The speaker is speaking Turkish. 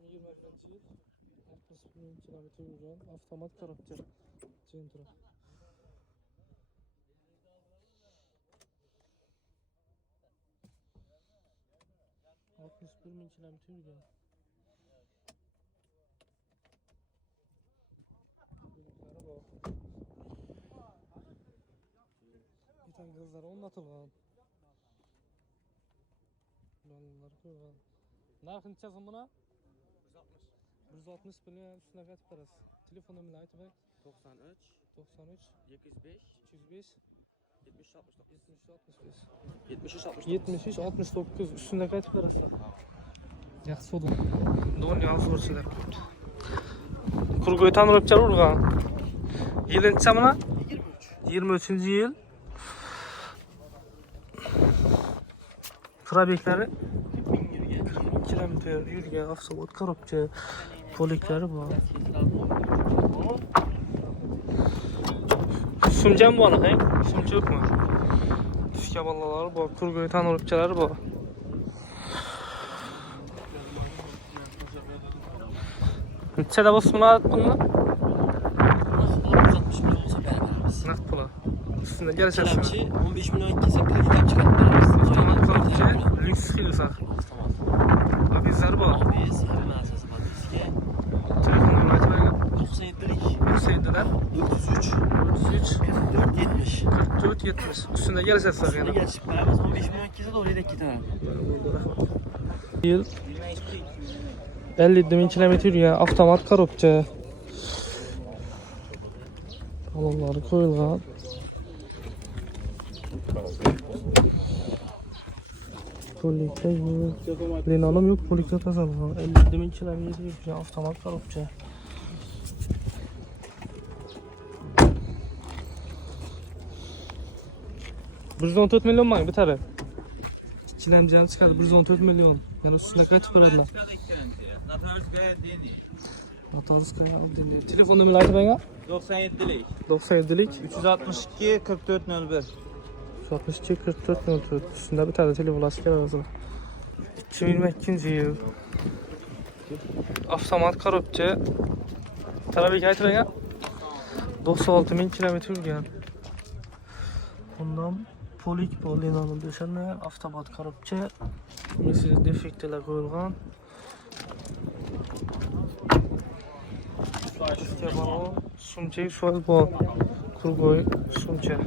2020 yıl 61 kilometre yürüyen avtomat karakter Centra. Altmış bir bin kilometre yürüyen. Yürükleri bak. Bir tane kızlara anlatılgan. Bunları koygan. Narxını çazın buna? 160 milyon üstüne kaç parası? Telefon numarayı aytıp bak. 93 205 70 69 üstünde kaç parası? Yaxşı oldu. Doğru yaxşı olursalar kötü. Kurgoy tanırıp çarurgan. Yılınca mına? 23. yıl. Trabekleri 40 kilometre yürüyen avtobot karopça polikleri var. Sumcam bu ana, he? Sumcu yok mu? Diskabalaları var, kurgoy tanırıpçaları var. Neçə də basmına bunlar? 60 milyon olsa beraberiz. Naqd pula. Üstünde gələcəksən. Kiramçı 15 milyon kese krediden çıkartırız. Avtomat karopça, lüks xilsaq. Avizlər var. Aviz, hemen asası var bizge. Telefon numarayı aytıp bak. 97'lik. 97'ler 403. 44 70. 44 70. Üstünde gələcəksən Şimdi yəni. gerçek paramız 15 milyon kese doğru yedek gider. Yıl 50 bin kilometre yürüyen avtomat karopça. Balonları koyulgan. Polikte yok. Linolum yok, polikte tasarlanan. 50 bin kilometre yürüyen avtomat karopça. $114 milyon mu bir tane? Çilemciğini çıkardı, $114 milyon. Yani üstünde kaç paralar? Natalskaya aldın. Telefon numarayı aytıp bana. 97'lik. 97'lik 362 4401. 62 44 04. Üstünde bir tane telefon asker arası. 2022 yıl. Avtomat karopça. Trabek aytıp bana. 96 bin kilometre yürüyen. Bundan polik polinanın döşenmeyen avtomat karopça. Mesela defekteler koyulgan. İşte bana o sumçayı sual bol. Kurgoy sumça.